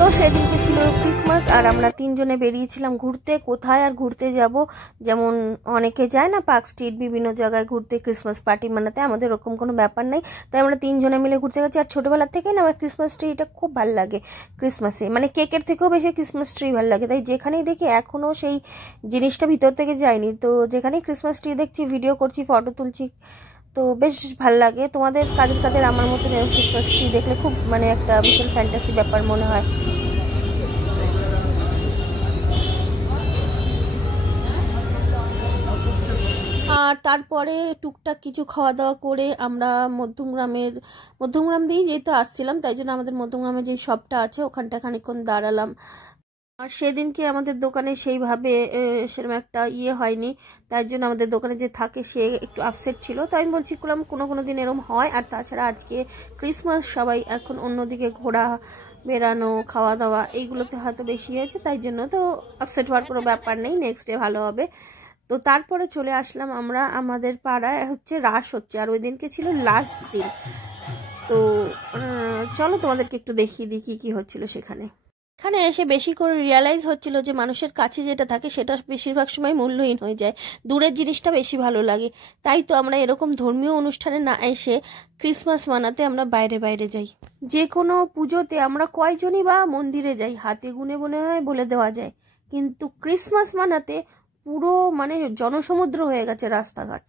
তো সেদিনকে ছিল ক্রিসমাস আর আমরা তিনজনে বেরিয়েছিলাম ঘুরতে। কোথায় আর ঘুরতে যাব, যেমন অনেকে যায় না পার্ক স্ট্রিট বিভিন্ন জায়গায় ঘুরতে ক্রিসমাস পার্টি মানাতে, আমাদের ওরকম কোনো ব্যাপার নেই। তাই আমরা তিনজনে মিলে ঘুরতে গেছি। আর ছোটোবেলার থেকেই না আমার ক্রিসমাস ট্রিটা খুব ভালো লাগে। ক্রিসমাসে মানে কেকের থেকেও বেশি ক্রিসমাস ট্রি ভালো লাগে, তাই যেখানেই দেখি এখনও সেই জিনিসটা ভিতর থেকে যায়নি, তো যেখানেই ক্রিসমাস ট্রি দেখছি ভিডিও করছি, ফটো তুলছি, তো বেশ ভালো লাগে। তোমাদের কাদের কাদের আমার মতো ক্রিসমাস ট্রি দেখলে খুব মানে একটা বিশাল ফ্যান্টাসি ব্যাপার মনে হয়। আর তারপরে টুকটাক কিছু খাওয়া দাওয়া করে আমরা মধ্যমগ্রাম দিয়েই যেহেতু আসছিলাম, তাই জন্য আমাদের মধ্যমগ্রামে যে শপটা আছে ওখানটা খানিকক্ষণ দাঁড়ালাম। আর সেদিনকে আমাদের দোকানে সেইভাবে সেরকম একটা হয়নি, তাই জন্য আমাদের দোকানে যে থাকে সে একটু আপসেট ছিল। তো আমি বলছিলাম কোনো দিন এরকম হয়। আর তাছাড়া আজকে ক্রিসমাস, সবাই এখন অন্যদিকে ঘোরা বেড়ানো খাওয়া দাওয়া এইগুলোতে হয়তো বেশি হয়েছে, তাই জন্য তো আপসেট হওয়ার কোনো ব্যাপার নেই, নেক্সট ডে ভালো হবে। তো তারপরে চলে আসলাম আমরা, আমাদের পাড়ায় হচ্ছে রাস হচ্ছে, আর ওই দিনকে ছিল লাস্ট দিন। তো চলো তোমাদেরকে একটু দেখিয়ে দিই কি হচ্ছিল সেখানে। এখানে এসে বেশি করে রিয়ালাইজ হচ্ছিল যে মানুষের কাছে যেটা থাকে সেটা বেশিরভাগ সময় মূল্যহীন হয়ে যায়, দূরের জিনিসটা বেশি ভালো লাগে। তাই তো আমরা এরকম ধর্মীয় অনুষ্ঠানে না এসে ক্রিসমাস মানাতে আমরা বাইরে যাই। যে কোনো পুজোতে আমরা কয়জনই বা মন্দিরে যাই হাতে গুনে মনে হয় বলে দেওয়া যায়, কিন্তু ক্রিসমাস মানাতে পুরো মানে জনসমুদ্র হয়ে গেছে রাস্তাঘাট।